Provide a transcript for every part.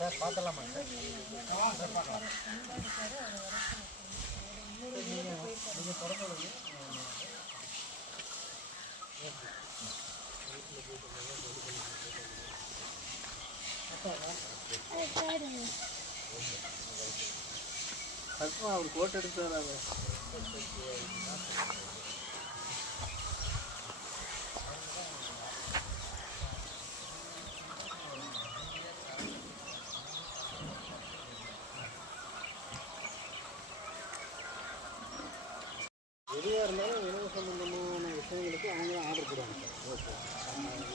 Sir பார்க்கலாமா sir? Sir பார்க்கலாம். நீங்கள் நீங்கள் அவர் கோட்டை எடுத்தார் அவர். எதுவாக இருந்தாலும் உணவு சம்பந்தமான விஷயங்களுக்கு அவங்க ஆர்டர் போடுவாங்க. சார் ஓகே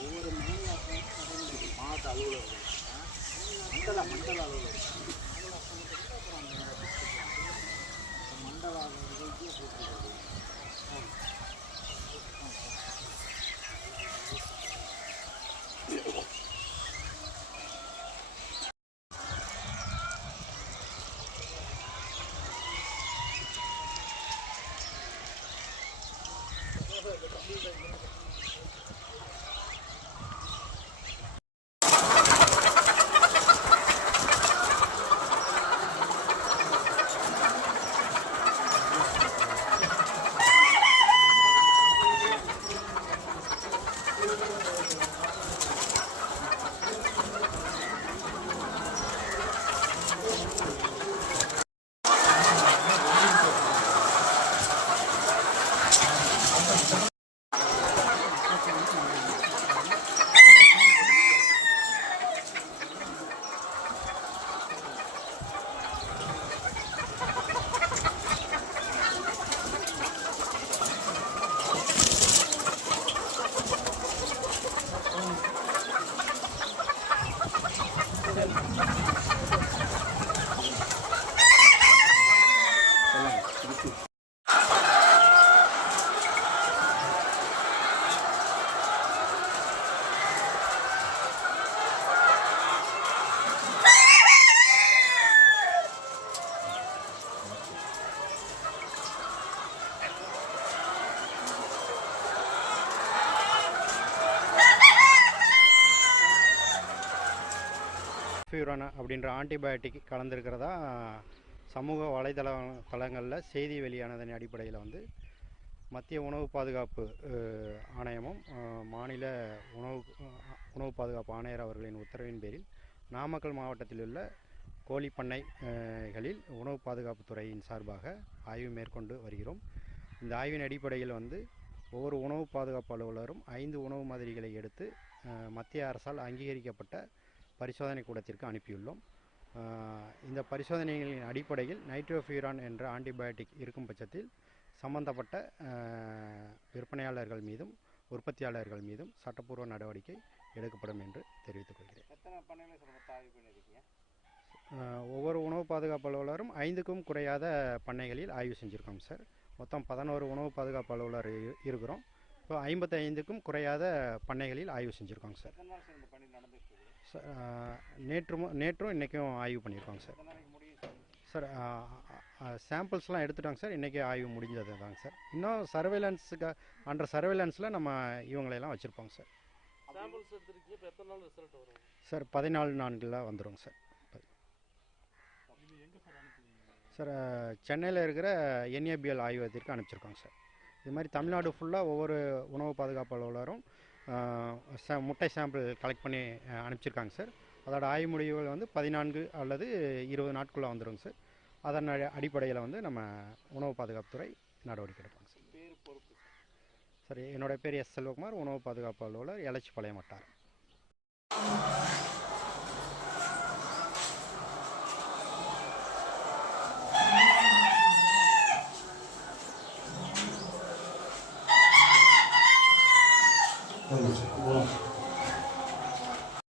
ஒவ்வொரு மாநில மாவட்ட அலுவலர்கள். மண்டல மண்டல அலுவலர்கள். ஃபியூரானா அப்படின்ற ஆன்டிபயோட்டிக் கலந்துருக்கிறதா? சமூக வலைதள தளங்களில் செய்தி வெளியானதன் அடிப்படையில் வந்து மத்திய உணவு பாதுகாப்பு ஆணையமும் மாநில உணவு உணவு பாதுகாப்பு ஆணையர் அவர்களின் உத்தரவின் பேரில் நாமக்கல் மாவட்டத்தில் உள்ள கோழிப்பண்ணைகளில் உணவு பாதுகாப்பு துறையின் சார்பாக ஆய்வு மேற்கொண்டு வருகிறோம். இந்த ஆய்வின் அடிப்படையில் வந்து ஒவ்வொரு உணவு பாதுகாப்பு அலுவலரும் ஐந்து உணவு மாதிரிகளை எடுத்து மத்திய அரசால் அங்கீகரிக்கப்பட்ட பரிசோதனை கூடத்திற்கு அனுப்பியுள்ளோம். இந்த பரிசோதனைகளின் அடிப்படையில் நைட்ரோஃபியூரான் என்ற ஆன்டிபயோட்டிக் இருக்கும் பட்சத்தில் சம்பந்தப்பட்ட விற்பனையாளர்கள் மீதும் உற்பத்தியாளர்கள் மீதும் சட்டப்பூர்வ நடவடிக்கை எடுக்கப்படும் என்று தெரிவித்துக் கொள்கிறேன். ஒவ்வொரு உணவு பாதுகாப்பு அலுவலரும் ஐந்துக்கும் குறையாத பண்ணைகளில் ஆய்வு செஞ்சுருக்கோம் சார். மொத்தம் பதினோரு உணவு பாதுகாப்பு அலுவலர் இரு- இருக்கிறோம். இப்போ ஐம்பத்தைந்துக்கும் குறையாத பண்ணைகளில் ஆய்வு செஞ்சுருக்கோங்க சார். சார் நேற்றும் இன்றைக்கும் ஆய்வு பண்ணியிருக்கோங்க சார். சார் சாம்பிள்ஸ்லாம் எடுத்துட்டாங்க சார். இன்றைக்கி ஆய்வு முடிஞ்சது தாங்க சார். இன்னும் சர்வேலன்ஸுக்கு அண்டர் சர்வேலன்ஸில் நம்ம இவங்களையெல்லாம் வச்சுருப்போங்க சார். சார் பதினாலு நான்கில் வந்துருங்க சார். சார் சென்னையில் இருக்கிற என்ஏபிஎல் ஆய்வகத்திற்கு அனுப்பிச்சிருக்கோங்க சார். இது மாதிரி தமிழ்நாடு ஃபுல்லாக ஒவ்வொரு உணவு பாதுகாப்பு சா- முட்டை சாம்பிள் கலெக்ட் பண்ணி அனுப்பிச்சிருக்காங்க சார். அதோட ஆய்வு முடிவுகள் வந்து பதினான்கு அல்லது இருபது நாட்குள்ளே வந்துருங்க சார். அதன் அடிப்படையில் வந்து நம்ம உணவு பாதுகாப்புத்துறை நடவடிக்கை எடுப்பாங்க சார். பொறுப்பு சார் சரி என்னோடய பேர் எஸ் செல்வகுமார். உணவு பாதுகாப்பு அலுவலர் எலச்சிப்பாளையம் வட்டாரம்.